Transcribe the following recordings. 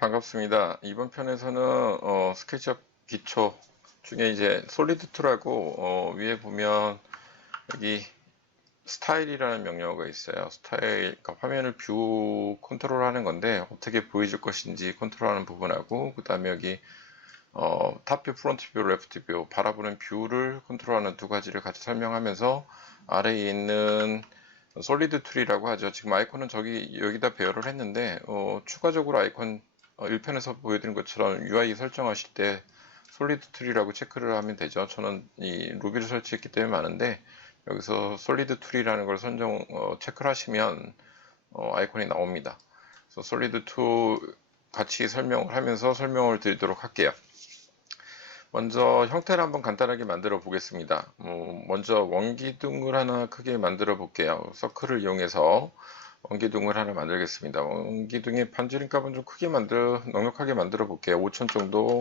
반갑습니다. 이번 편에서는 스케치업 기초 중에 이제 솔리드 2라고 위에 보면 여기 스타일이라는 명령어가 있어요. 스타일, 그러니까 화면을 뷰 컨트롤하는 건데 어떻게 보여줄 것인지 컨트롤하는 부분하고, 그 다음에 여기 탑뷰, 프론트 뷰, 레프트 뷰 바라보는 뷰를 컨트롤하는 두 가지를 같이 설명하면서 아래에 있는 솔리드 툴이라고 하죠. 지금 아이콘은 여기다 배열을 했는데 추가적으로 아이콘 1편에서 보여드린 것처럼 UI 설정하실 때 솔리드 툴이라고 체크를 하면 되죠. 저는 이 루비를 설치했기 때문에 많은데 여기서 솔리드 툴이라는 걸 체크를 하시면 아이콘이 나옵니다. 그래서 솔리드 툴 같이 설명을 하면서 설명을 드리도록 할게요. 먼저 형태를 한번 간단하게 만들어 보겠습니다. 먼저 원기둥을 하나 크게 만들어 볼게요. 서클을 이용해서 원기둥을 하나 만들겠습니다. 원기둥의 반지름 값은 좀 넉넉하게 만들어 볼게요. 5000 정도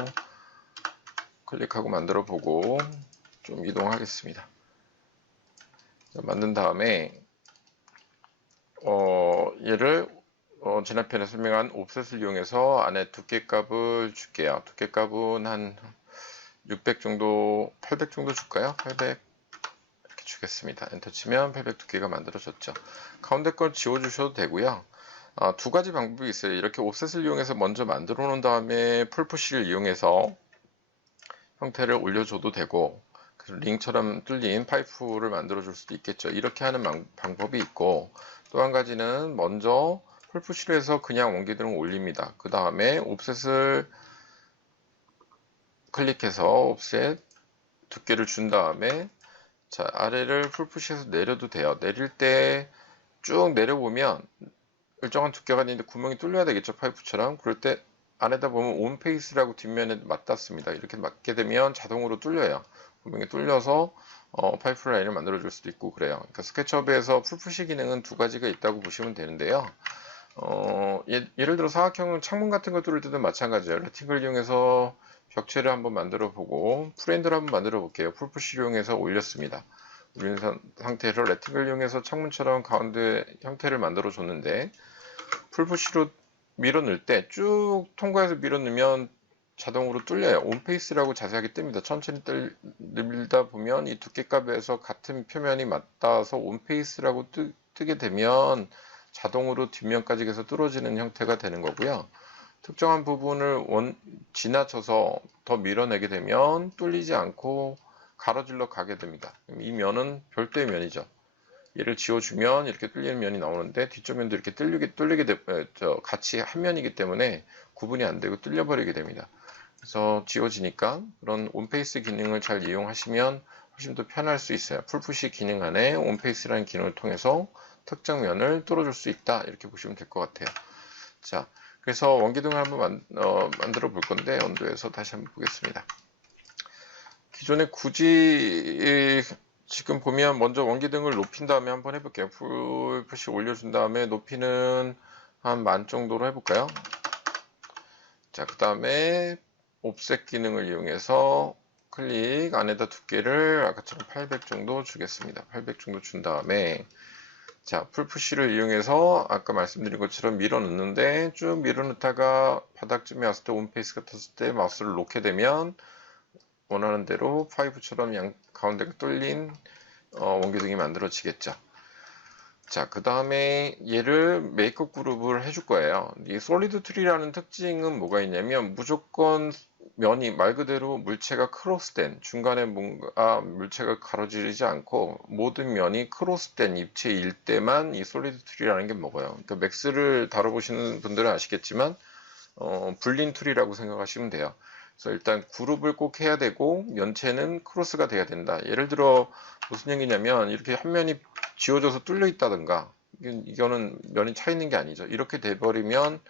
클릭하고 만들어 보고 좀 이동하겠습니다. 자, 만든 다음에 얘를 지난 편에 설명한 옵셋을 이용해서 안에 두께 값을 줄게요. 두께 값은 한 600 정도, 800 정도 줄까요? 800 이렇게 주겠습니다. 엔터 치면 800 두께가 만들어졌죠. 가운데 걸 지워주셔도 되고요. 두 가지 방법이 있어요. 이렇게 옵셋을 이용해서 먼저 만들어 놓은 다음에 풀푸시를 이용해서 형태를 올려줘도 되고, 링처럼 뚫린 파이프를 만들어 줄 수도 있겠죠. 이렇게 하는 방법이 있고, 또 한 가지는 먼저 풀푸시를 해서 그냥 원기둥을 올립니다. 그 다음에 옵셋을 클릭해서 옵셋 두께를 준 다음에 자, 아래를 풀푸시해서 내려도 돼요. 내릴 때 쭉 내려보면 일정한 두께가 있는데 구멍이 뚫려야 되겠죠. 파이프처럼. 그럴 때 안에다 보면 온페이스라고 뒷면에 맞닿습니다. 이렇게 맞게 되면 자동으로 뚫려요. 구멍이 뚫려서 파이프 라인을 만들어 줄 수도 있고 그래요. 그러니까 스케치업에서 풀푸시 기능은 두 가지가 있다고 보시면 되는데요. 예를 들어 사각형 창문 같은 거 뚫을 때도 마찬가지예요. 레팅글 이용해서 벽체를 한번 만들어 보고 프렌드를 한번 만들어 볼게요. 풀푸시를 이용해서 올렸습니다. 올린 상태로 레팅글 이용해서 창문처럼 가운데 형태를 만들어 줬는데 풀푸시로 밀어 넣을 때 쭉 통과해서 밀어 넣으면 자동으로 뚫려요. 온페이스라고 자세하게 뜹니다. 천천히 밀다 보면 이 두께값에서 같은 표면이 맞닿아서 온페이스라고 뜨게 되면 자동으로 뒷면까지 해서 뚫어지는 형태가 되는 거고요. 특정한 부분을 지나쳐서 더 밀어내게 되면 뚫리지 않고 가로질러 가게 됩니다. 이 면은 별도의 면이죠. 얘를 지워주면 이렇게 뚫리는 면이 나오는데 뒤쪽 면도 이렇게 같이 한 면이기 때문에 구분이 안 되고 뚫려버리게 됩니다. 그래서 지워지니까 그런 온페이스 기능을 잘 이용하시면 훨씬 더 편할 수 있어요. 풀푸시 기능 안에 온페이스라는 기능을 통해서 특정 면을 뚫어줄 수 있다. 이렇게 보시면 될 것 같아요. 자, 그래서 원기둥을 한번 만들어 볼 건데 언도에서 다시 한번 보겠습니다. 기존에 굳이 지금 보면 먼저 원기둥을 높인 다음에 한번 해볼게요. 풀푸시 올려준 다음에 높이는 한 10,000 정도로 해볼까요? 자, 그 다음에 옵셋 기능을 이용해서 클릭 안에다 두께를 아까처럼 800 정도 주겠습니다. 800 정도 준 다음에 자, 풀푸시를 이용해서 아까 말씀드린 것처럼 밀어 넣는데 쭉 밀어 넣다가 바닥쯤에 왔을 때 온페이스 같았을 때 마우스를 놓게 되면 원하는 대로 파이프처럼 가운데가 뚫린 원기둥이 만들어지겠죠. 자, 그 다음에 얘를 메이크업 그룹을 해줄 거예요. 이 솔리드 트리라는 특징은 뭐가 있냐면 무조건 면이 말 그대로 물체가 크로스된 중간에 뭔가 물체가 가로지르지 않고 모든 면이 크로스된 입체일 때만 이 솔리드 트리라는 게 먹어요. 그러니까 맥스를 다뤄보시는 분들은 아시겠지만 불린 툴이라고 생각하시면 돼요. 그래서 일단 그룹을 꼭 해야 되고 면체는 크로스가 돼야 된다. 예를 들어 무슨 얘기냐면 이렇게 한 면이 지워져서 뚫려 있다든가 이거는 면이 차 있는 게 아니죠. 이렇게 돼버리면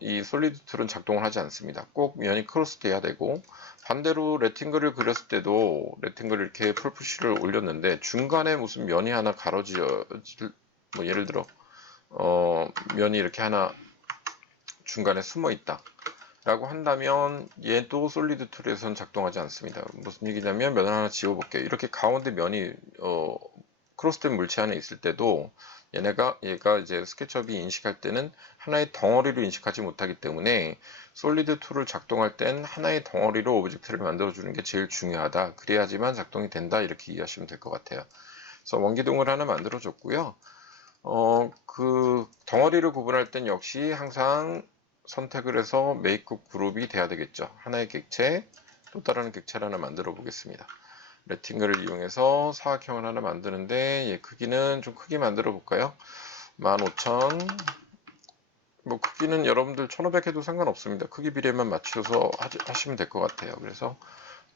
이 솔리드 툴은 작동을 하지 않습니다. 꼭 면이 크로스 돼야 되고 반대로 레팅글을 그렸을 때도 레팅글을 이렇게 풀푸시를 올렸는데 중간에 무슨 면이 하나 뭐 예를 들어 면이 이렇게 하나 중간에 숨어 있다 라고 한다면 얘도 솔리드 툴에선 작동하지 않습니다. 무슨 얘기냐면 면을 하나 지워볼게요. 이렇게 가운데 면이 크로스된 물체 안에 있을 때도 얘가 이제 스케치업이 인식할 때는 하나의 덩어리로 인식하지 못하기 때문에 솔리드 툴을 작동할 땐 하나의 덩어리로 오브젝트를 만들어 주는 게 제일 중요하다. 그래야지만 작동이 된다. 이렇게 이해하시면 될 것 같아요. 그래서 원기둥을 하나 만들어 줬고요. 그 덩어리를 구분할 땐 역시 항상 선택을 해서 메이크업 그룹이 돼야 되겠죠. 하나의 객체, 또 다른 객체를 하나 만들어 보겠습니다. 레팅글을 이용해서 사각형을 하나 만드는데 얘 크기는 좀 크게 만들어 볼까요? 15,000. 뭐 크기는 여러분들 1500 해도 상관없습니다. 크기 비례만 맞춰서 하시면 될 것 같아요. 그래서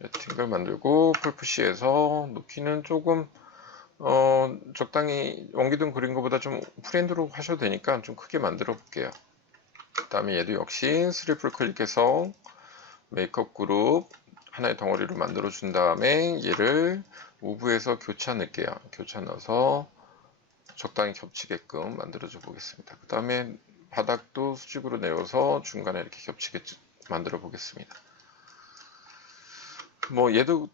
레팅글 만들고 풀푸시해서 높이는 조금 적당히 원기둥 그린 것보다 좀 프렌드로 하셔도 되니까 좀 크게 만들어 볼게요. 그 다음에 얘도 역시 스리플 클릭해서 메이크업 그룹 하나의 덩어리로 만들어 준 다음에 얘를 우브에서 교차 넣을게요. 교차 넣어서 적당히 겹치게끔 만들어 줘 보겠습니다. 그 다음에 바닥도 수직으로 내려서 중간에 이렇게 겹치게 만들어 보겠습니다. 뭐 얘도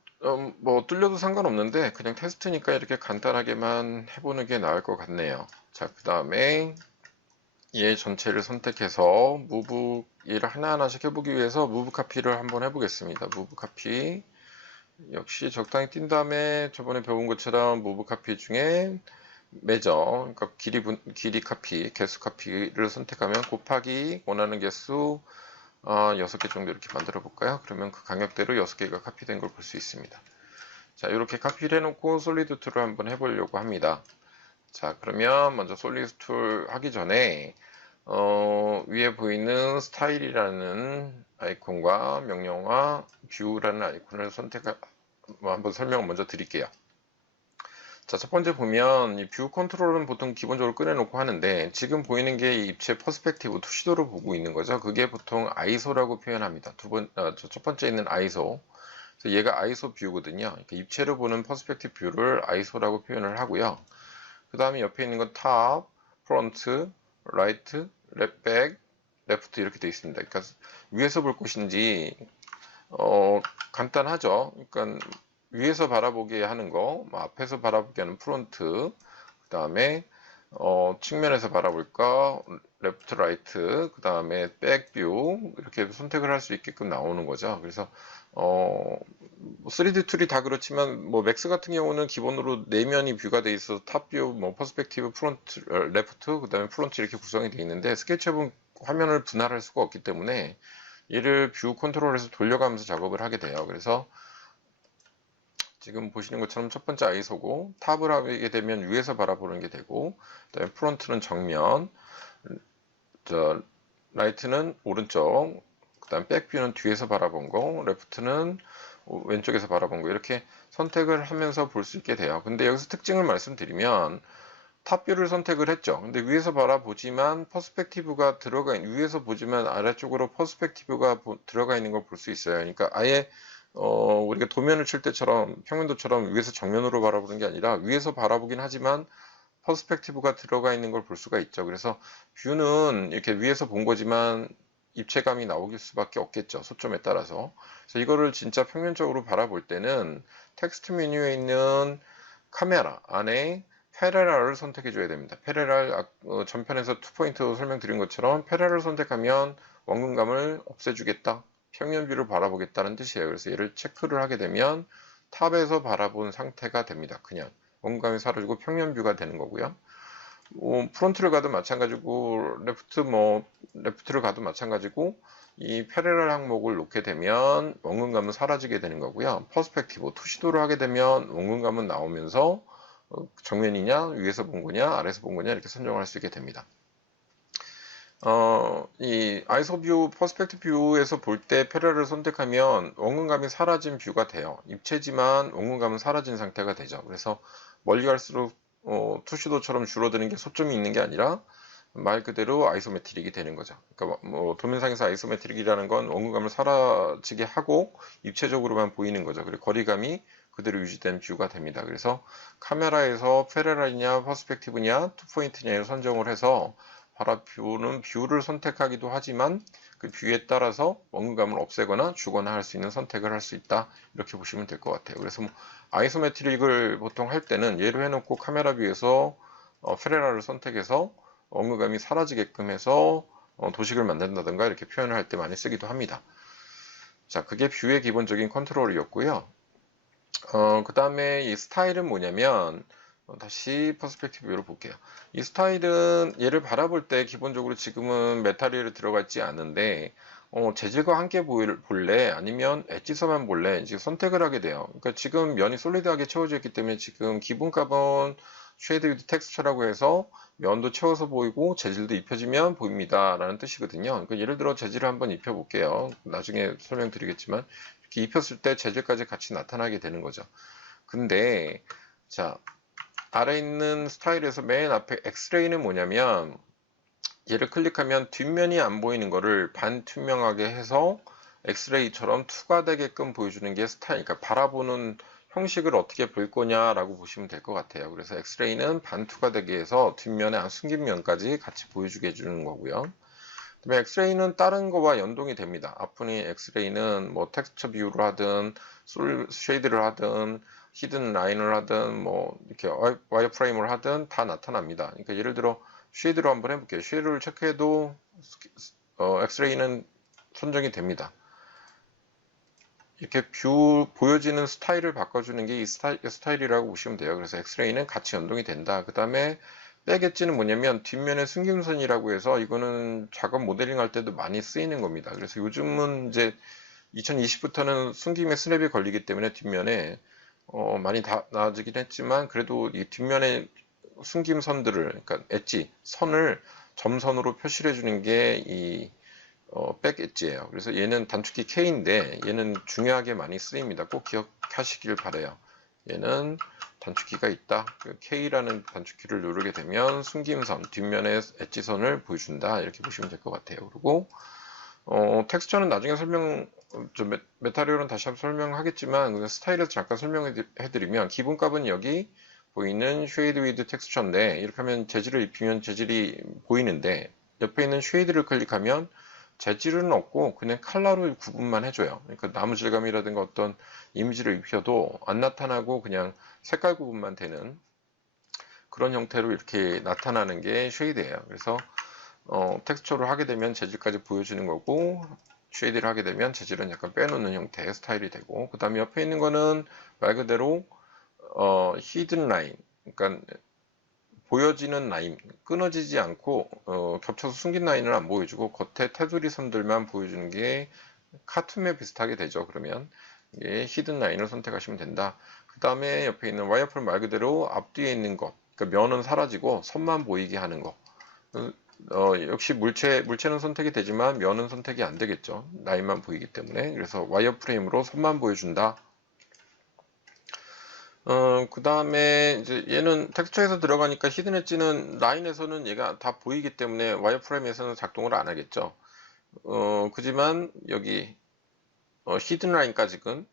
뭐 뚫려도 상관없는데 그냥 테스트니까 이렇게 간단하게만 해보는 게 나을 것 같네요. 자, 그 다음에 얘 전체를 선택해서 무브 얘를 하나하나씩 해보기 위해서 무브 카피를 한번 해보겠습니다. 무브 카피 역시 적당히 띈 다음에 저번에 배운 것처럼 무브 카피 중에 매저 그러니까 길이 카피 개수 카피를 선택하면 곱하기 원하는 개수 6개 정도 이렇게 만들어 볼까요? 그러면 그 강역대로 6개가 카피된 걸 볼 수 있습니다. 자, 이렇게 카피를 해놓고 솔리드 툴을 한번 해보려고 합니다. 자, 그러면 먼저 솔리드 툴 하기 전에 위에 보이는 스타일이라는 아이콘과 명령어와 뷰라는 아이콘을 한번 설명을 먼저 드릴게요. 자, 첫 번째 보면 이 뷰 컨트롤은 보통 기본적으로 꺼내놓고 하는데 지금 보이는 게 이 입체 퍼스펙티브 투시도를 보고 있는 거죠. 그게 보통 아이소라고 표현합니다. 첫 번째 있는 아이소. 그래서 얘가 아이소 뷰거든요. 그러니까 입체로 보는 퍼스펙티브 뷰를 아이소라고 표현을 하고요. 그 다음에 옆에 있는 건 탑, 프론트, 라이트, 백, 레프트 이렇게 되어 있습니다. 그러니까 위에서 볼 곳인지 간단하죠. 그러니까 위에서 바라보게 하는 거, 뭐 앞에서 바라보게 하는 프론트, 그 다음에 측면에서 바라볼까, 레프트, 라이트, 그 다음에 백뷰 이렇게 선택을 할 수 있게끔 나오는 거죠. 그래서 3D 툴이 다 그렇지만 뭐 맥스 같은 경우는 기본으로 내면이 뷰가 돼 있어서 탑뷰, 뭐 퍼스펙티브, 프론트, 레프트, 그 다음에 프론트 이렇게 구성이 돼 있는데 스케치업은 화면을 분할할 수가 없기 때문에 얘를 뷰 컨트롤에서 돌려가면서 작업을 하게 돼요. 그래서 지금 보시는 것처럼 첫 번째 아이소고 탑을 하게 되면 위에서 바라보는 게 되고 그다음에 프론트는 정면, 라이트는 오른쪽, 그다음 백뷰는 뒤에서 바라본 거, 레프트는 왼쪽에서 바라본 거 이렇게 선택을 하면서 볼 수 있게 돼요. 근데 여기서 특징을 말씀드리면 탑뷰를 선택을 했죠. 근데 위에서 바라보지만 퍼스펙티브가 위에서 보지만 아래쪽으로 퍼스펙티브가 들어가 있는 걸 볼 수 있어요. 그러니까 아예 우리가 도면을 칠 때처럼 평면도처럼 위에서 정면으로 바라보는 게 아니라 위에서 바라보긴 하지만 퍼스펙티브가 들어가 있는 걸 볼 수가 있죠. 그래서 뷰는 이렇게 위에서 본 거지만 입체감이 나올 수밖에 없겠죠. 초점에 따라서. 그래서 이거를 진짜 평면적으로 바라볼 때는 텍스트 메뉴에 있는 카메라 안에 페레라를 선택해 줘야 됩니다. 페레라 전편에서 투포인트 설명드린 것처럼 페레라를 선택하면 원근감을 없애주겠다. 평면뷰를 바라보겠다는 뜻이에요. 그래서 얘를 체크를 하게 되면 탑에서 바라본 상태가 됩니다. 그냥 원근감이 사라지고 평면뷰가 되는 거고요. 프론트를 가도 마찬가지고 레프트를 가도 마찬가지고 이 패러럴 항목을 놓게 되면 원근감은 사라지게 되는 거고요. 퍼스펙티브 투시도를 하게 되면 원근감은 나오면서 정면이냐 위에서 본 거냐 아래에서 본 거냐 이렇게 선정할 수 있게 됩니다. 이 아이소뷰 퍼스펙티브 뷰에서 볼 때 패러를 선택하면 원근감이 사라진 뷰가 돼요. 입체지만 원근감은 사라진 상태가 되죠. 그래서 멀리 갈수록 투시도처럼 줄어드는 게 소점이 있는 게 아니라 말 그대로 아이소메트릭이 되는 거죠. 그러니까 뭐 도면상에서 아이소메트릭이라는 건 원근감을 사라지게 하고 입체적으로만 보이는 거죠. 그리고 거리감이 그대로 유지된 뷰가 됩니다. 그래서 카메라에서 페레라이냐 퍼스펙티브냐 투포인트냐를 선정을 해서 뷰를 선택하기도 하지만 그 뷰에 따라서 원근감을 없애거나 주거나 할 수 있는 선택을 할 수 있다. 이렇게 보시면 될 것 같아요. 그래서 아이소메트릭을 보통 할 때는 예로 해놓고 카메라 뷰에서 페레라를 선택해서 어무감이 사라지게끔 해서 도식을 만든다든가 이렇게 표현을 할 때 많이 쓰기도 합니다. 자, 그게 뷰의 기본적인 컨트롤이었고요. 그 다음에 이 스타일은 뭐냐면, 다시 퍼스펙티브 뷰로 볼게요. 이 스타일은 얘를 바라볼 때 기본적으로 지금은 메타리얼이 들어가 있지 않은데, 재질과 함께 볼래? 아니면 엣지서만 볼래? 이제 선택을 하게 돼요. 그러니까 지금 면이 솔리드하게 채워져 있기 때문에 지금 기본값은 쉐이드 위드 텍스처라고 해서 면도 채워서 보이고 재질도 입혀지면 보입니다. 라는 뜻이거든요. 그러니까 예를 들어 재질을 한번 입혀볼게요. 나중에 설명드리겠지만, 이렇게 입혔을 때 재질까지 같이 나타나게 되는 거죠. 근데, 자, 아래 있는 스타일에서 맨 앞에 엑스레이는 뭐냐면, 얘를 클릭하면 뒷면이 안 보이는 거를 반투명하게 해서 엑스레이처럼 투과되게끔 보여주는 게 스타일, 그러니까 바라보는 형식을 어떻게 볼 거냐라고 보시면 될 것 같아요. 그래서 엑스레이는 반투과되게 해서 뒷면에 숨긴 면까지 같이 보여주게 해주는 거고요. 그다음에 엑스레이는 다른 거와 연동이 됩니다. 아프니 엑스레이는 뭐 텍스처 뷰를 하든 쉐이드를 하든 히든 라인을 하든 뭐 이렇게 와이어프레임을 하든 다 나타납니다. 그러니까 예를 들어 쉐이드로 한번 해볼게요. 쉐이드를 체크해도 엑스레이는 선정이 됩니다. 이렇게 뷰 보여지는 스타일을 바꿔주는 게 이 스타일이라고 보시면 돼요. 그래서 엑스레이는 같이 연동이 된다. 그 다음에 백 엣지는 뭐냐면 뒷면에 숨김선이라고 해서 이거는 작업 모델링 할 때도 많이 쓰이는 겁니다. 그래서 요즘은 이제 2020부터는 숨김에 스냅이 걸리기 때문에 뒷면에 많이 나아지긴 했지만 그래도 이 뒷면에 숨김선들을 그러니까 엣지 선을 점선으로 표시를 해주는 게이 백 엣지예요. 그래서 얘는 단축키 K인데 얘는 중요하게 많이 쓰입니다. 꼭 기억하시길 바래요. 얘는 단축키가 있다. 그 K라는 단축키를 누르게 되면 숨김선, 뒷면의 엣지선을 보여준다. 이렇게 보시면 될 것 같아요. 그리고 텍스처는 나중에 메타리얼은 다시 한번 설명하겠지만 스타일에서 잠깐 설명해드리면 기본값은 여기 보이는 쉐이드 위드 텍스처인데 이렇게 하면 재질을 입히면 재질이 보이는데 옆에 있는 쉐이드를 클릭하면 재질은 없고 그냥 컬러로 구분만 해줘요. 그러니까 나무 질감이라든가 어떤 이미지를 입혀도 안 나타나고 그냥 색깔 구분만 되는 그런 형태로 이렇게 나타나는 게 쉐이드예요. 그래서 텍스처를 하게 되면 재질까지 보여주는 거고 쉐이드를 하게 되면 재질은 약간 빼놓는 형태의 스타일이 되고 그 다음에 옆에 있는 거는 말 그대로 히든 라인 그러니까 보여지는 라인, 끊어지지 않고 겹쳐서 숨긴 라인을 안 보여주고 겉에 테두리 선들만 보여주는 게 카툰에 비슷하게 되죠. 그러면 이게 히든 라인을 선택하시면 된다. 그 다음에 옆에 있는 와이어프레임 말 그대로 앞뒤에 있는 것, 그러니까 면은 사라지고 선만 보이게 하는 거. 역시 물체는 선택이 되지만 면은 선택이 안 되겠죠. 라인만 보이기 때문에. 그래서 와이어프레임으로 선만 보여준다. 그 다음에 이제 얘는 텍스처에서 들어가니까 히든 엣지는 라인에서는 얘가 다 보이기 때문에 와이어프레임에서는 작동을 안 하겠죠. 그지만 여기 히든 라인까지는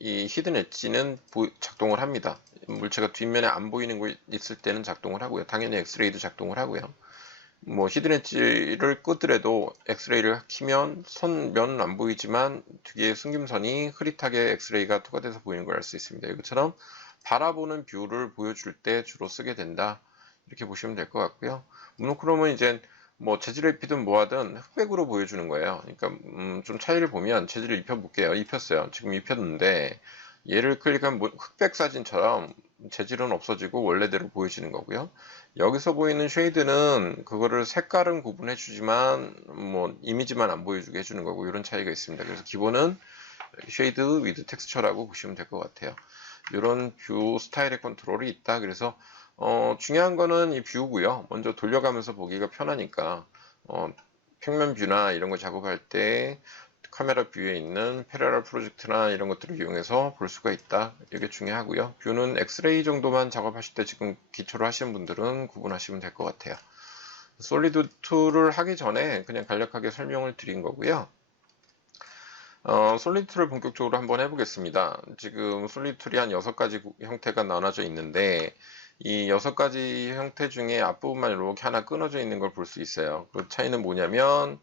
이 히든 엣지는 작동을 합니다. 물체가 뒷면에 안 보이는 거 있을 때는 작동을 하고요. 당연히 엑스레이도 작동을 하고요. 뭐 히든 엣지를 끄더라도 엑스레이를 키면 면은 안 보이지만 뒤에 숨김선이 흐릿하게 엑스레이가 투과돼서 보이는 걸 알 수 있습니다. 이것처럼 바라보는 뷰를 보여줄 때 주로 쓰게 된다. 이렇게 보시면 될 것 같고요. 모노크롬은 이제 뭐 재질을 입히든 뭐하든 흑백으로 보여주는 거예요. 그러니까 좀 차이를 보면 재질을 입혀볼게요. 입혔어요. 지금 입혔는데 얘를 클릭하면 흑백 사진처럼 재질은 없어지고 원래대로 보여지는 거고요. 여기서 보이는 쉐이드는 그거를 색깔은 구분해 주지만 뭐 이미지만 안 보여주게 해주는 거고 이런 차이가 있습니다. 그래서 기본은 쉐이드 위드 텍스처라고 보시면 될 것 같아요. 이런 뷰 스타일의 컨트롤이 있다. 그래서 중요한 거는 이 뷰고요. 먼저 돌려가면서 보기가 편하니까 평면 뷰나 이런 거 작업할 때 카메라 뷰에 있는 패러럴 프로젝트나 이런 것들을 이용해서 볼 수가 있다. 이게 중요하고요. 뷰는 엑스레이 정도만 작업하실 때 지금 기초로 하시는 분들은 구분하시면 될 것 같아요. 솔리드 2를 하기 전에 그냥 간략하게 설명을 드린 거고요. 솔리드 2를 본격적으로 한번 해보겠습니다. 지금 솔리드 2이 한 6가지 형태가 나눠져 있는데 이 6가지 형태 중에 앞부분만 이렇게 하나 끊어져 있는 걸 볼 수 있어요. 그 차이는 뭐냐면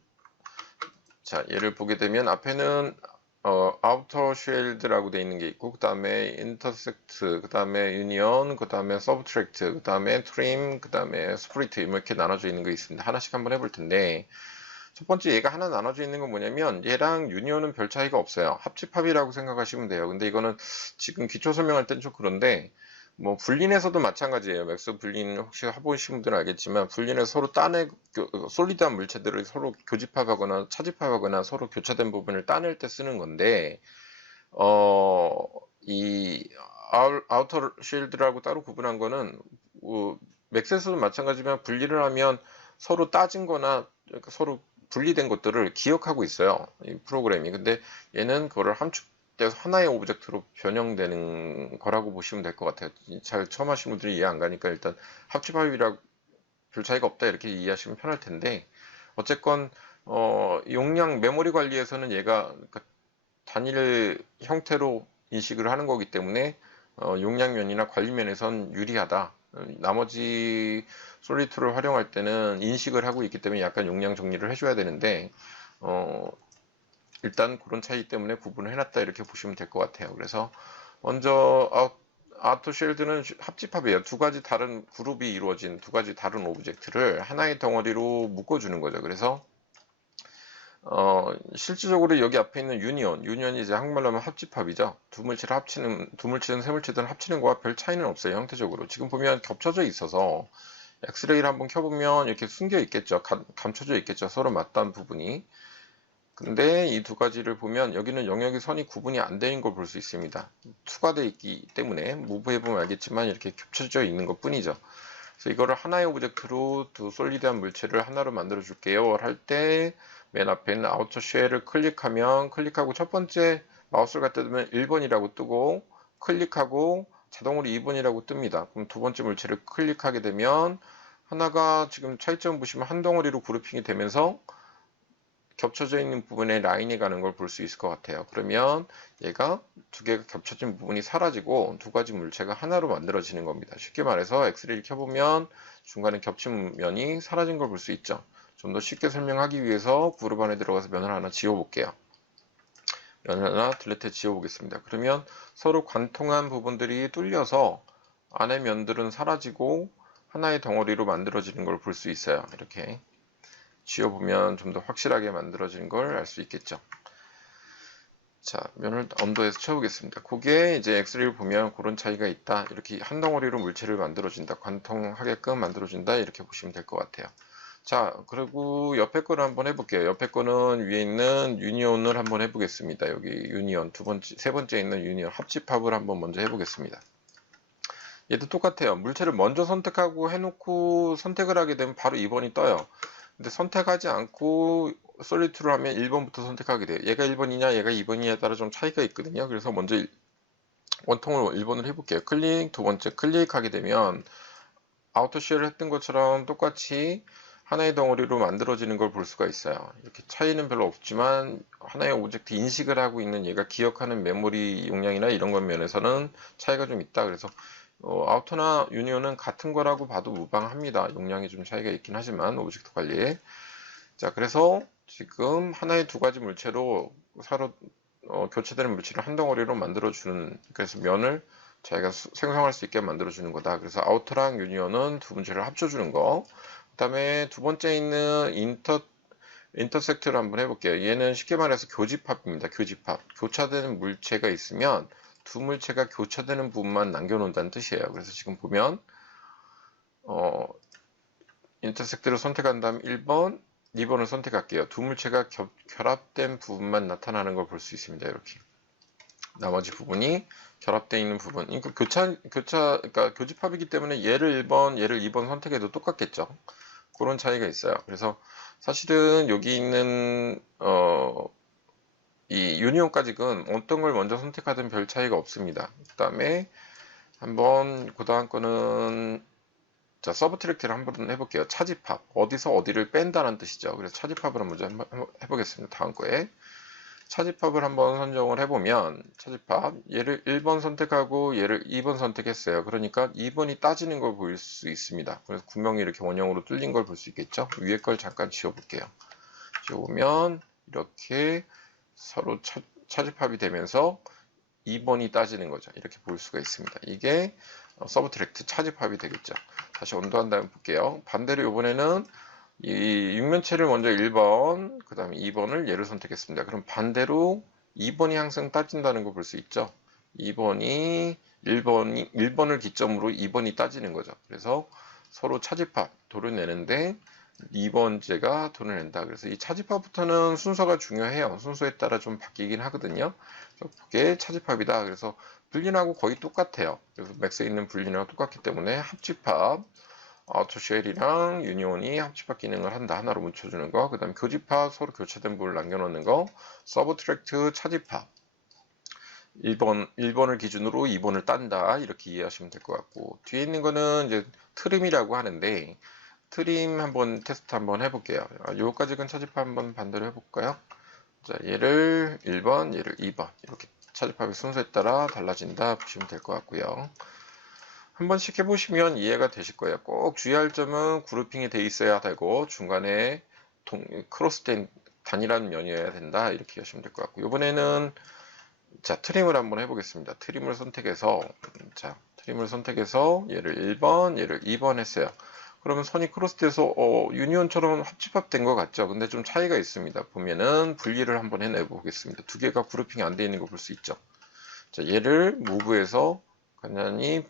자, 얘를 보게 되면 앞에는 아우터 쉘드라고 돼 있는 게 있고, 그 다음에 인터섹트, 그 다음에 유니언, 그 다음에 서브트랙트, 그 다음에 트림, 그 다음에 스프리트 이렇게 나눠져 있는 거 있습니다. 하나씩 한번 해볼 텐데, 첫 번째 얘가 하나 나눠져 있는 건 뭐냐면 얘랑 유니온은 별 차이가 없어요. 합집합이라고 생각하시면 돼요. 근데 이거는 지금 기초 설명할 땐 좀 그런데 뭐 불린에서도 마찬가지예요. 맥스 불린 혹시 해보신 분들은 알겠지만 불린에서 서로 딴에 솔리드한 물체들을 서로 교집합하거나 차집합하거나 서로 교차된 부분을 따낼 때 쓰는 건데 이 아우터 쉴드라고 따로 구분한 거는 맥스에서도 마찬가지지만 분리를 하면 서로 따진 거나 그러니까 서로 분리된 것들을 기억하고 있어요. 이 프로그램이. 근데 얘는 그거를 함축돼서 하나의 오브젝트로 변형되는 거라고 보시면 될 것 같아요. 잘 처음 하시는 분들이 이해 안 가니까 일단 합집합이라 별 차이가 없다 이렇게 이해하시면 편할 텐데 어쨌건 용량 메모리 관리에서는 얘가 그러니까 단일 형태로 인식을 하는 거기 때문에 용량면이나 관리면에선 유리하다. 나머지 솔리드를 활용할 때는 인식을 하고 있기 때문에 약간 용량 정리를 해줘야 되는데 일단 그런 차이 때문에 구분을 해놨다 이렇게 보시면 될 것 같아요. 그래서 먼저 아토쉘드는 합집합이에요. 두 가지 다른 그룹이 이루어진 두 가지 다른 오브젝트를 하나의 덩어리로 묶어주는 거죠. 그래서 실질적으로 여기 앞에 있는 유니온이 이제 한국말로 하면 합집합이죠. 두 물체든 세 물체든 합치는 거와 별 차이는 없어요, 형태적으로. 지금 보면 겹쳐져 있어서 엑스레이를 한번 켜보면 이렇게 숨겨 있겠죠. 감춰져 있겠죠. 서로 맞닿은 부분이. 근데 이 두 가지를 보면 여기는 영역의 선이 구분이 안 되는 걸 볼 수 있습니다. 투과되어 있기 때문에 무브해보면 알겠지만 이렇게 겹쳐져 있는 것 뿐이죠. 그래서 이거를 하나의 오브젝트로 두 솔리드한 물체를 하나로 만들어 줄게요 할 때 맨 앞에 있는 아우터 쉘을 클릭하고 첫 번째 마우스를 갖다 두면 1번이라고 뜨고 클릭하고 자동으로 2번이라고 뜹니다. 그럼 두 번째 물체를 클릭하게 되면 하나가 지금 차이점 보시면 한 덩어리로 그룹핑이 되면서 겹쳐져 있는 부분에 라인이 가는 걸 볼 수 있을 것 같아요. 그러면 얘가 두 개가 겹쳐진 부분이 사라지고 두 가지 물체가 하나로 만들어지는 겁니다. 쉽게 말해서 엑스레이를 켜보면 중간에 겹친 면이 사라진 걸 볼 수 있죠. 좀 더 쉽게 설명하기 위해서 그룹 안에 들어가서 면을 하나 지워볼게요. 면을 하나 딜레트 지워보겠습니다. 그러면 서로 관통한 부분들이 뚫려서 안의 면들은 사라지고 하나의 덩어리로 만들어지는 걸 볼 수 있어요. 이렇게 지워보면 좀 더 확실하게 만들어진 걸 알 수 있겠죠. 자, 면을 언더에서 쳐보겠습니다. 그게 이제 엑스레이를 보면 그런 차이가 있다. 이렇게 한 덩어리로 물체를 만들어준다. 관통하게끔 만들어준다. 이렇게 보시면 될 것 같아요. 자, 그리고 옆에 거를 한번 해볼게요. 옆에 거는 위에 있는 유니온을 한번 해보겠습니다. 여기 유니온 세 번째 있는 유니온 합집합을 한번 먼저 해보겠습니다. 얘도 똑같아요. 물체를 먼저 선택하고 해놓고 선택을 하게 되면 바로 2번이 떠요. 근데 선택하지 않고 솔리드로 하면 1번부터 선택하게 돼요. 얘가 1번이냐 얘가 2번이냐에 따라 좀 차이가 있거든요. 그래서 먼저 원통을 1번을 해볼게요. 두 번째 클릭하게 되면 아우터쉘을 했던 것처럼 똑같이 하나의 덩어리로 만들어지는 걸 볼 수가 있어요. 이렇게 차이는 별로 없지만 하나의 오브젝트 인식을 하고 있는 얘가 기억하는 메모리 용량이나 이런 것 면에서는 차이가 좀 있다. 그래서 아우터나 유니온은 같은 거라고 봐도 무방합니다. 용량이 좀 차이가 있긴 하지만 오브젝트 관리에. 자, 그래서 지금 하나의 두 가지 물체로 서로 교체되는 물체를 한 덩어리로 만들어주는 그래서 면을 자기가 생성할 수 있게 만들어주는 거다. 그래서 아우터랑 유니온은 두 문제를 합쳐주는 거. 그 다음에 두 번째 있는 인터섹트를 한번 해볼게요. 얘는 쉽게 말해서 교집합입니다. 교집합. 교차되는 물체가 있으면 두 물체가 교차되는 부분만 남겨놓는다는 뜻이에요. 그래서 지금 보면 인터섹트를 선택한 다음 1번, 2번을 선택할게요. 두 물체가 결합된 부분만 나타나는 걸 볼 수 있습니다. 이렇게. 나머지 부분이 결합되어 있는 부분. 그러니까 그러니까 교집합이기 때문에 얘를 1번, 얘를 2번 선택해도 똑같겠죠. 그런 차이가 있어요. 그래서 사실은 여기 있는 이 유니온까지는 어떤 걸 먼저 선택하든 별 차이가 없습니다. 그 다음에 한번 그 다음 거는 자, 서브트랙트를 한번 해볼게요. 차집합. 어디서 어디를 뺀다는 뜻이죠. 그래서 차집합을 먼저 한번 해보겠습니다. 다음 거에. 차집합을 한번 선정을 해보면, 차집합. 얘를 1번 선택하고 얘를 2번 선택했어요. 그러니까 2번이 따지는 걸 볼 수 있습니다. 그래서 구멍이 이렇게 원형으로 뚫린 걸 볼 수 있겠죠. 위에 걸 잠깐 지워볼게요. 지워보면, 이렇게 서로 차집합이 되면서 2번이 따지는 거죠. 이렇게 볼 수가 있습니다. 이게 서브트랙트 차집합이 되겠죠. 다시 온도한 다음에 볼게요. 반대로 이번에는 이 육면체를 먼저 1번, 그 다음에 2번을 얘를 선택했습니다. 그럼 반대로 2번이 항상 따진다는 거 볼 수 있죠. 2번이 1번을 기점으로 2번이 따지는 거죠. 그래서 서로 차집합, 도를 내는데 2번째가 돈을 낸다. 그래서 이 차집합부터는 순서가 중요해요. 순서에 따라 좀 바뀌긴 하거든요. 그게 차집합이다. 그래서 불린하고 거의 똑같아요. 그래서 맥스에 있는 불린하고 똑같기 때문에 합집합, 아우토쉘이랑 유니온이 합집합 기능을 한다. 하나로 뭉쳐주는 거. 그 다음에 교집합, 서로 교차된 부를 남겨놓는 거. 서브트랙트 차집합. 1번을 기준으로 2번을 딴다. 이렇게 이해하시면 될 것 같고. 뒤에 있는 거는 이제 트림이라고 하는데, 트림 한번 테스트 한번 해볼게요. 요까지는 차집합 한번 반대로 해볼까요? 자, 얘를 1번, 얘를 2번. 이렇게 차집합의 순서에 따라 달라진다 보시면 될 것 같고요. 한 번씩 해보시면 이해가 되실 거예요. 꼭 주의할 점은 그룹핑이 돼 있어야 되고 중간에 크로스된 단일한 면이어야 된다. 이렇게 하시면 될 것 같고 이번에는 자 트림을 한번 해보겠습니다. 트림을 선택해서 얘를 1번, 얘를 2번 했어요. 그러면 선이 크로스돼서 유니온처럼 합집합된 것 같죠? 근데 좀 차이가 있습니다. 보면은 분리를 한번 해내 보겠습니다. 두 개가 그룹핑이 안 되어 있는 거 볼 수 있죠? 자, 얘를 무브해서 간단히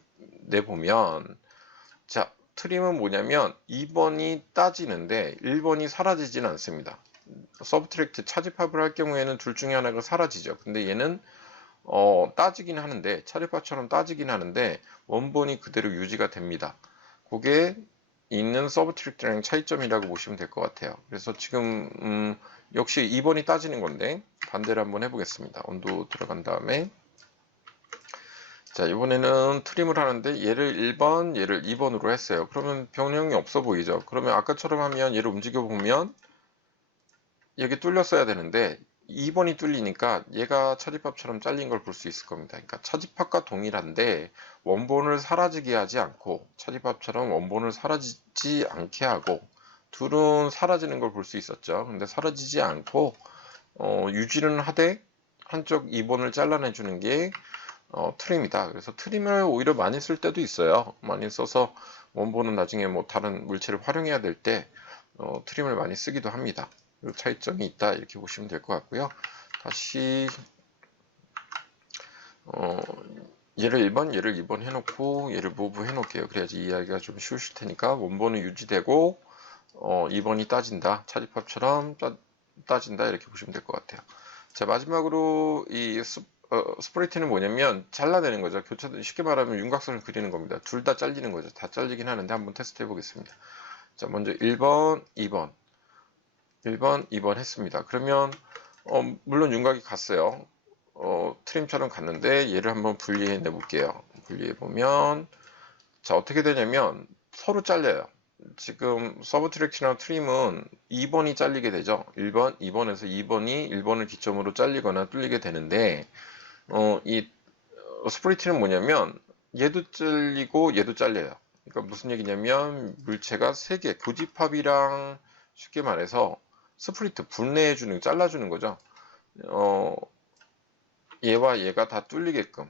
내보면 자, 트림은 뭐냐면 2번이 따지는데 1번이 사라지지는 않습니다. 서브트랙트 차집합을 할 경우에는 둘 중에 하나가 사라지죠. 근데 얘는 따지긴 하는데 차집합처럼 따지긴 하는데 원본이 그대로 유지가 됩니다. 그게 있는 서브트랙트랑 차이점이라고 보시면 될 것 같아요. 그래서 지금 역시 2번이 따지는 건데 반대로 한번 해보겠습니다. 온도 들어간 다음에 자 이번에는 트림을 하는데 얘를 1번, 얘를 2번으로 했어요. 그러면 변형이 없어 보이죠. 그러면 아까처럼 하면 얘를 움직여 보면 여기 뚫렸어야 되는데 2번이 뚫리니까 얘가 차집합처럼 잘린 걸 볼 수 있을 겁니다. 그러니까 차집합과 동일한데 원본을 사라지게 하지 않고 차집합처럼 원본을 사라지지 않게 하고 둘은 사라지는 걸 볼 수 있었죠. 근데 사라지지 않고 유지는 하되 한쪽 2번을 잘라내주는 게 트림이다. 그래서 트림을 오히려 많이 쓸 때도 있어요. 많이 써서 원본은 나중에 뭐 다른 물체를 활용해야 될 때 트림을 많이 쓰기도 합니다. 차이점이 있다 이렇게 보시면 될 것 같고요. 다시 얘를 1번, 얘를 2번 해놓고 얘를 무브 해놓을게요. 그래야지 이해하기가 좀 쉬우실 테니까 원본은 유지되고 2번이 따진다. 차집합처럼 따진다 이렇게 보시면 될 것 같아요. 자 마지막으로 이 스프레이트는 뭐냐면 잘라내는 거죠. 쉽게 말하면 윤곽선을 그리는 겁니다. 둘 다 잘리는 거죠. 다 잘리긴 하는데 한번 테스트 해보겠습니다. 자 먼저 1번, 2번 1번, 2번 했습니다. 그러면 물론 윤곽이 갔어요. 트림처럼 갔는데 얘를 한번 분리해 내볼게요. 분리해 보면 자 어떻게 되냐면 서로 잘려요. 지금 서브트랙트나 트림은 2번이 잘리게 되죠. 1번, 2번에서 2번이 1번을 기점으로 잘리거나 뚫리게 되는데 이 스프리트는 뭐냐면 얘도 잘리고 얘도 잘려요. 그러니까 무슨 얘기냐면 물체가 3개 교집합이랑 쉽게 말해서 스프리트 분해해주는 잘라주는 거죠. 얘와 얘가 다 뚫리게끔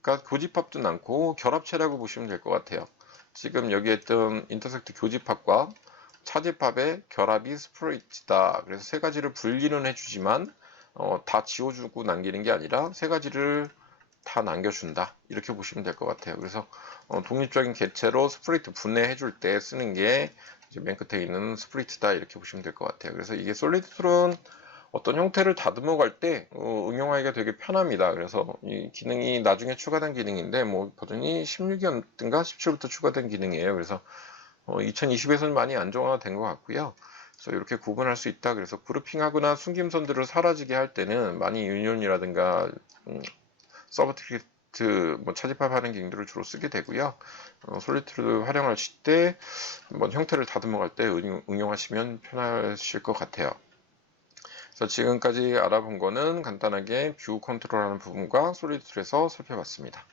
그러니까 교집합도 많고 결합체라고 보시면 될 것 같아요. 지금 여기 했던 인터섹트 교집합과 차집합의 결합이 스프레이트다. 그래서 세 가지를 분리는 해주지만 다 지워주고 남기는 게 아니라 세 가지를 다 남겨준다. 이렇게 보시면 될 것 같아요. 그래서 독립적인 객체로 스프레이트 분해해줄 때 쓰는 게 맨 끝에 있는 스프레이트다. 이렇게 보시면 될 것 같아요. 그래서 이게 솔리드 툴은 어떤 형태를 다듬어 갈 때 응용하기가 되게 편합니다. 그래서 이 기능이 나중에 추가된 기능인데 뭐 버전이 16이었든가 17부터 추가된 기능이에요. 그래서 2020에서는 많이 안정화된 것 같고요. 그래서 이렇게 구분할 수 있다. 그래서 그룹핑하거나 숨김선들을 사라지게 할 때는 많이 유니온이라든가 서브트랙트 뭐 차집합하는 기능들을 주로 쓰게 되고요. 솔리드를 활용하실 때 한번 형태를 다듬어 갈 때 응용하시면 편하실 것 같아요. 그래서 지금까지 알아본 거는 간단하게 뷰 컨트롤하는 부분과 솔리드 툴에서 살펴봤습니다.